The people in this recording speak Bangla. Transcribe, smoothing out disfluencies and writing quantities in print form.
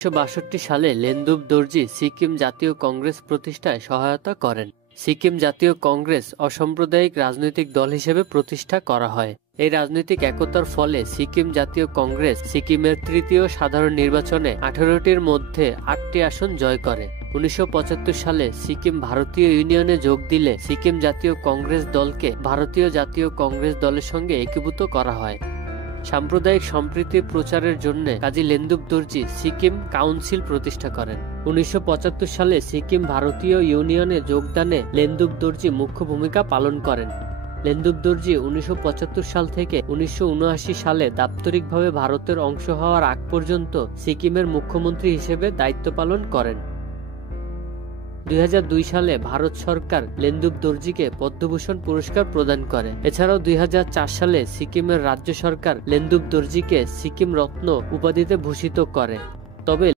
১৯৬২ সালে লেন্দুব দর্জি সিকিম জাতীয় কংগ্রেস প্রতিষ্ঠায় সহায়তা করেন। সিকিম জাতীয় কংগ্রেস অসাম্প্রদায়িক রাজনৈতিক দল হিসেবে প্রতিষ্ঠা করা হয়। এই রাজনৈতিক একতার ফলে সিকিম জাতীয় কংগ্রেস সিকিমের তৃতীয় সাধারণ নির্বাচনে ১৮টির মধ্যে ৮টি আসন জয় করে। ১৯৭৫ সালে সিকিম ভারতীয় ইউনিয়নে যোগ দিলে সিকিম জাতীয় কংগ্রেস দলকে ভারতীয় জাতীয় কংগ্রেস দলের সঙ্গে একীভূত করা হয়। সাম্প্রদায়িক সম্প্রীতি প্রচারের জন্য কাজী লেন্দুব দর্জি সিকিম কাউন্সিল প্রতিষ্ঠা করেন। ১৯৭৫ সালে সিকিম ভারতীয় ইউনিয়নে যোগদানে লেন্দুব দর্জি মুখ্য ভূমিকা পালন করেন। লেন্দুব দর্জি ১৯৭৫ সাল থেকে ১৯৭৯ সালে দাপ্তরিকভাবে ভারতের অংশ হওয়ার আগ পর্যন্ত সিকিমের মুখ্যমন্ত্রী হিসেবে দায়িত্ব পালন করেন। ২০০২ সালে ভারত সরকার লেন্দুব দর্জিকে পদ্মভূষণ পুরস্কার প্রদান করে। এছাড়াও ২০০৪ সালে সিকিমের রাজ্য সরকার লেন্দুব দর্জিকে সিকিম রত্ন উপাধিতে ভূষিত করে। তবে